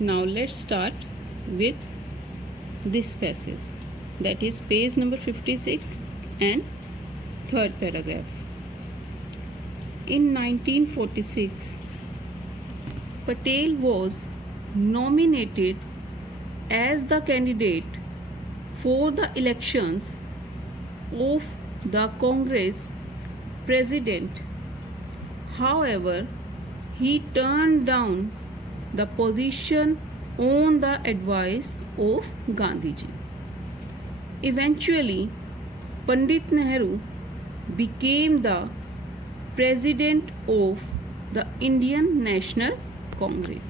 Now let's start with this passage, that is page number 56 and third paragraph. In 1946, Patel was nominated as the candidate for the elections of the Congress president. However, he turned down the position on the advice of Gandhiji. Eventually, Pandit Nehru became the president of the Indian National Congress.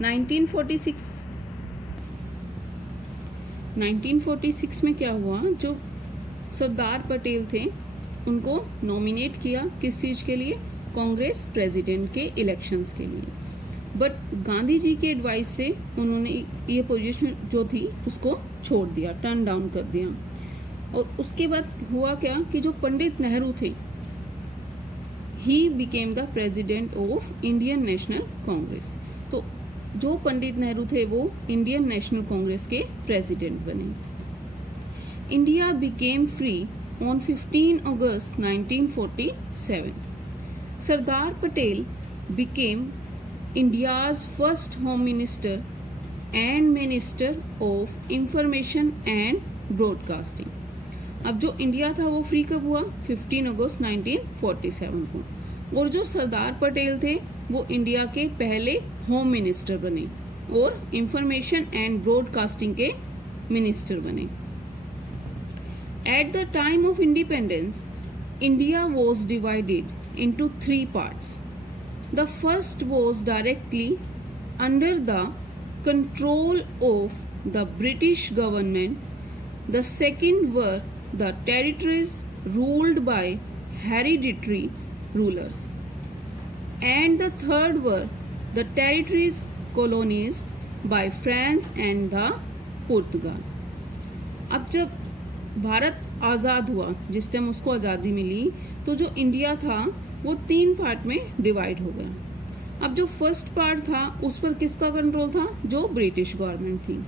1946 में क्या हुआ, जो सरदार पटेल थे उनको nominate किया किस चीज़ के लिए, कांग्रेस प्रेसिडेंट के इलेक्शंस के लिए। बट गांधी जी के एडवाइस से उन्होंने ये पोजीशन जो थी उसको छोड़ दिया, टर्न डाउन कर दिया। और उसके बाद हुआ क्या कि जो पंडित नेहरू थे, he became the president of Indian national Congress. तो जो पंडित नेहरू थे वो इंडियन नेशनल कांग्रेस के प्रेसिडेंट बने। India became free on 15 August 1947. Sardar Patel became India's first Home Minister and Minister of Information and Broadcasting. अब जो इंडिया था वो फ्री कब हुआ, 15 अगस्त 1947 को। और जो सरदार पटेल थे वो इंडिया के पहले होम मिनिस्टर बने और इंफॉर्मेशन एंड ब्रॉडकास्टिंग के मिनिस्टर बने। At the time of independence, India was divided into three parts. The first was directly under the control of the British government. The second were the territories ruled by hereditary rulers. And the third were the territories colonized by France and the Portugal. अब जब भारत आज़ाद हुआ, जिस time उसको आज़ादी मिली, तो जो India था वो 3 पार्ट में डिवाइड हो गया। अब जो फर्स्ट पार्ट था उस पर किसका कंट्रोल था, जो ब्रिटिश गवर्नमेंट थी।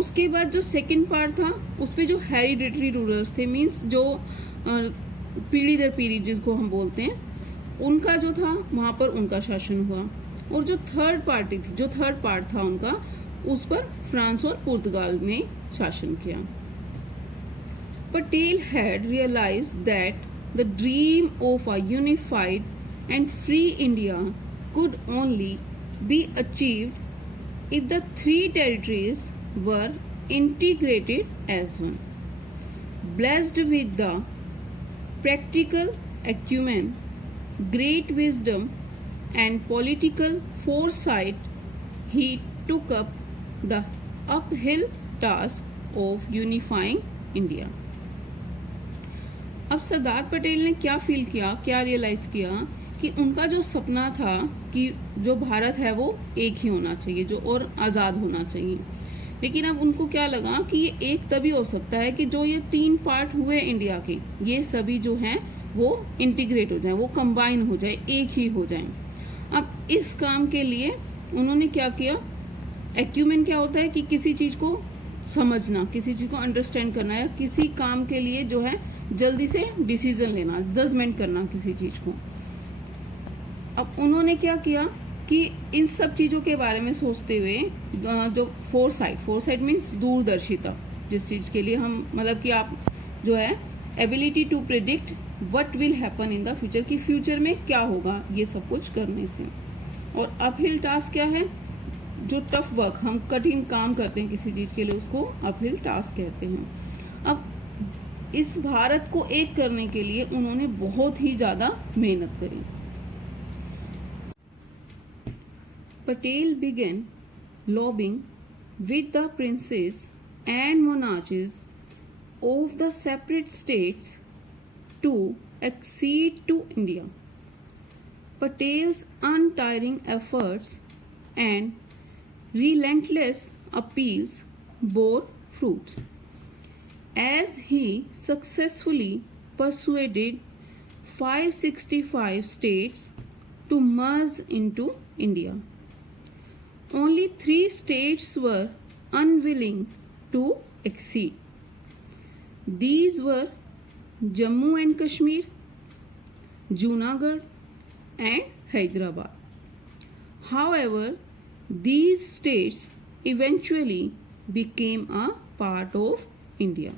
उसके बाद जो सेकंड पार्ट था उस पर जो हेरिडिटरी रूलर्स थे, मींस जो पीढ़ी दर पीढ़ी जिसको हम बोलते हैं, उनका जो था वहाँ पर उनका शासन हुआ। और जो थर्ड पार्ट था उनका, उस पर फ्रांस और पुर्तगाल ने शासन किया। Patel had realized that the dream of a unified and free India could only be achieved if the 3 territories were integrated as one. Blessed with the practical acumen, great wisdom, and political foresight, he took up the uphill task of unifying India. अब सरदार पटेल ने क्या feel किया, क्या realise किया कि उनका जो सपना था कि जो भारत है वो एक ही होना चाहिए, जो और आज़ाद होना चाहिए। लेकिन अब उनको क्या लगा कि ये एक तभी हो सकता है कि जो ये 3 पार्ट हुए इंडिया के, ये सभी जो हैं वो इंटीग्रेट हो जाए, वो कंबाइन हो जाए, एक ही हो जाए। अब इस काम के लिए उन्होंने क्या किया, एक्यूमेन क्या होता है कि किसी चीज़ को समझना, किसी चीज़ को अंडरस्टैंड करना, या किसी काम के लिए जो है जल्दी से डिसीजन लेना, जजमेंट करना किसी चीज़ को। अब उन्होंने क्या किया कि इन सब चीज़ों के बारे में सोचते हुए जो फोरसाइट मीन्स दूरदर्शिता, जिस चीज़ के लिए हम मतलब कि आप जो है ability to predict what will happen in the future, कि फ्यूचर में क्या होगा ये सब कुछ करने से। और अपहिल टास्क क्या है, जो टफ वर्क, हम कठिन काम करते हैं किसी चीज़ के लिए, उसको अपहिल टास्क कहते हैं। अब इस भारत को एक करने के लिए उन्होंने बहुत ही ज़्यादा मेहनत करी। Patel began lobbying with the princes and monarchs of the separate states to accede to India. Patel's untiring efforts and relentless appeals bore fruits, as he successfully persuaded 565 states to merge into India. only 3 states were unwilling to accede. These were Jammu and Kashmir, Junagadh and Hyderabad. However, these states eventually became a part of India.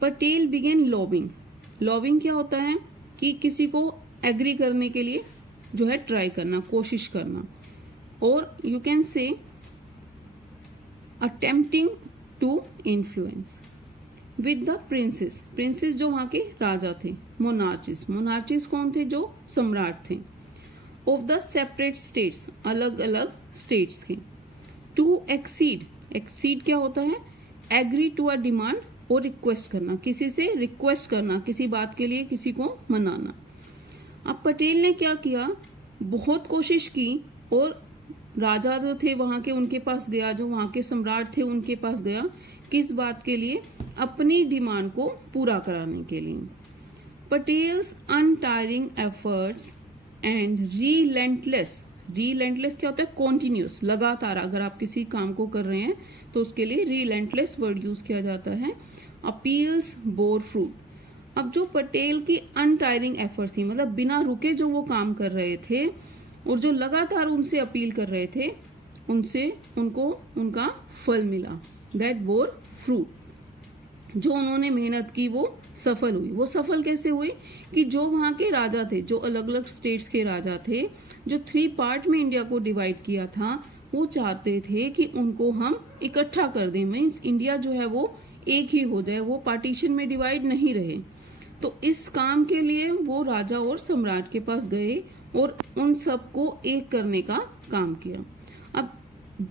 Patel began lobbying. Lobbying क्या होता है कि किसी को agree करने के लिए जो है ट्राई करना, कोशिश करना, और you can say attempting to influence with the princes. Princes जो वहाँ के राजा थे, मोनार्चिस. मोनार्चिस कौन थे? जो सम्राट थे. ऑफ द सेपरेट स्टेट्स, अलग अलग स्टेट्स के. To exceed. एक्सीड क्या होता है? एग्री टू अ डिमांड और रिक्वेस्ट करना, किसी से रिक्वेस्ट करना, किसी बात के लिए किसी को मनाना. अब पटेल ने क्या किया? बहुत कोशिश की और राजा जो थे वहाँ के उनके पास गया, जो वहाँ के सम्राट थे उनके पास गया. किस बात के लिए? अपनी डिमांड को पूरा कराने के लिए. Patel's untiring efforts and relentless. Relentless क्या होता है? कॉन्टिन्यूस, लगातार. अगर आप किसी काम को कर रहे हैं तो उसके लिए रिलेंटलेस वर्ड यूज किया जाता है. Appeals bore fruit. अब जो पटेल की अनटायरिंग एफर्ट्स थी, मतलब बिना रुके जो वो काम कर रहे थे और जो लगातार उनसे अपील कर रहे थे, उनसे उनको उनका फल मिला. That bore fruit. जो उन्होंने मेहनत की वो सफल हुई. वो सफल कैसे हुई? कि जो वहाँ के राजा थे, जो अलग अलग स्टेट्स के राजा थे, जो 3 पार्ट में इंडिया को डिवाइड किया था, वो चाहते थे कि उनको हम इकट्ठा कर दें. मीन्स इंडिया जो है वो एक ही हो जाए, वो पार्टीशन में डिवाइड नहीं रहे. तो इस काम के लिए वो राजा और सम्राट के पास गए और उन सबको एक करने का काम किया. अब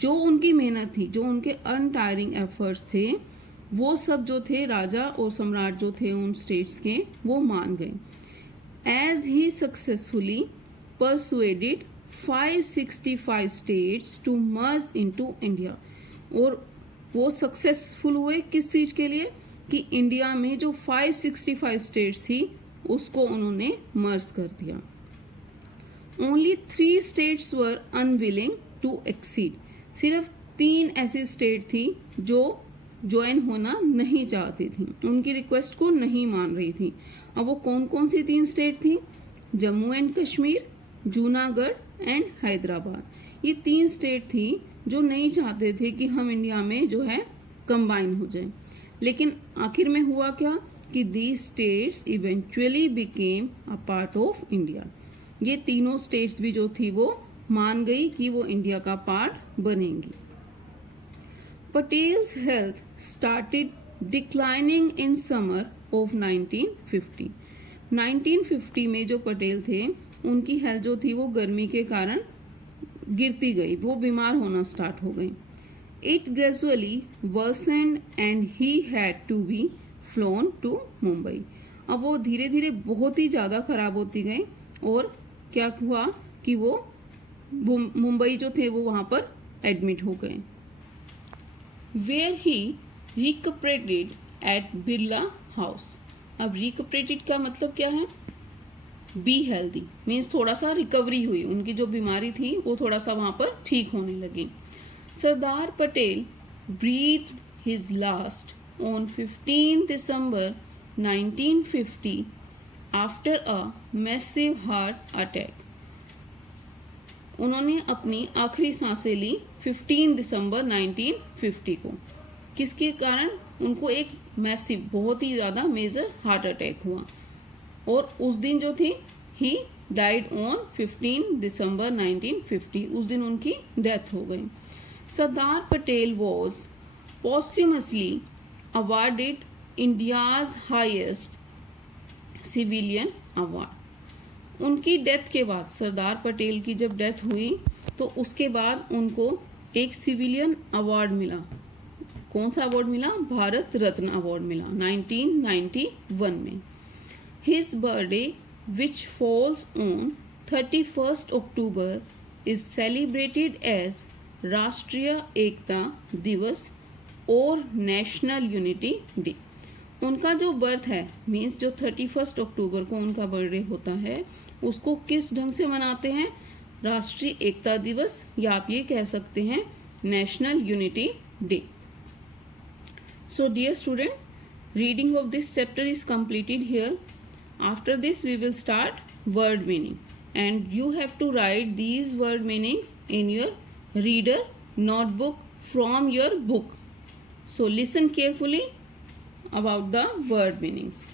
जो उनकी मेहनत थी, जो उनके अनटायरिंग एफर्ट्स थे, वो सब जो थे राजा और सम्राट जो थे उन स्टेट्स के, वो मान गए. As he successfully persuaded 565 states to merge into India. और वो सक्सेसफुल हुए किस चीज के लिए? कि इंडिया में जो 565 स्टेट्स थी उसको उन्होंने मर्ज कर दिया. Only 3 states were unwilling to accede. सिर्फ 3 ऐसी स्टेट थी जो ज्वाइन होना नहीं चाहती थी, उनकी रिक्वेस्ट को नहीं मान रही थी. अब वो कौन कौन सी 3 स्टेट थी? Jammu and Kashmir, Junagadh and Hyderabad. ये 3 स्टेट थी जो नहीं चाहते थे कि हम इंडिया में जो है कंबाइन हो जाए. लेकिन आखिर में हुआ क्या? कि these states eventually became a part of India. ये तीनों स्टेट्स भी जो थी वो मान गई कि वो इंडिया का पार्ट बनेंगी. Patels health started declining in summer of 1950. 1950 में जो पटेल थे उनकी हेल्थ जो थी वो गर्मी के कारण गिरती गई, वो बीमार होना स्टार्ट हो गई. It gradually worsened and he had to be flown to Mumbai. अब वो धीरे धीरे बहुत ही ज़्यादा खराब होती गई और क्या हुआ कि वो मुंबई जो थे वो वहाँ पर एडमिट हो गए. Where he recuperated at Birla house. अब रिकपरेटेड का मतलब क्या है? बी हेल्दी मीन्स थोड़ा सा रिकवरी हुई, उनकी जो बीमारी थी वो थोड़ा सा वहाँ पर ठीक होने लगी. Sardar Patel breathed his last on 15 December 1950 after a massive heart attack. उन्होंने अपनी आखिरी सांसें ली 15 दिसंबर 1950 को. किसके कारण? उनको एक मैसिव, बहुत ही ज़्यादा मेजर हार्ट अटैक हुआ और उस दिन जो थी ही डाइड ऑन 15 दिसंबर 1950. उस दिन उनकी डेथ हो गई. Sardar Patel was posthumously awarded India's highest civilian award. उनकी डेथ के बाद, सरदार पटेल की जब डेथ हुई तो उसके बाद उनको एक सिविलियन अवार्ड मिला. कौन सा अवार्ड मिला? भारत रत्न अवार्ड मिला 1991 में. His birthday, which falls on 31st October, is celebrated as राष्ट्रीय एकता दिवस और नेशनल यूनिटी डे. उनका जो बर्थ है मीन्स जो 31 अक्टूबर को उनका बर्थडे होता है, उसको किस ढंग से मनाते हैं? राष्ट्रीय एकता दिवस, या आप ये कह सकते हैं national unity day. So dear student, reading of this chapter is completed here. After this we will start word meaning, and you have to write these word meanings in your reader notebook from your book. So listen carefully about the word meanings.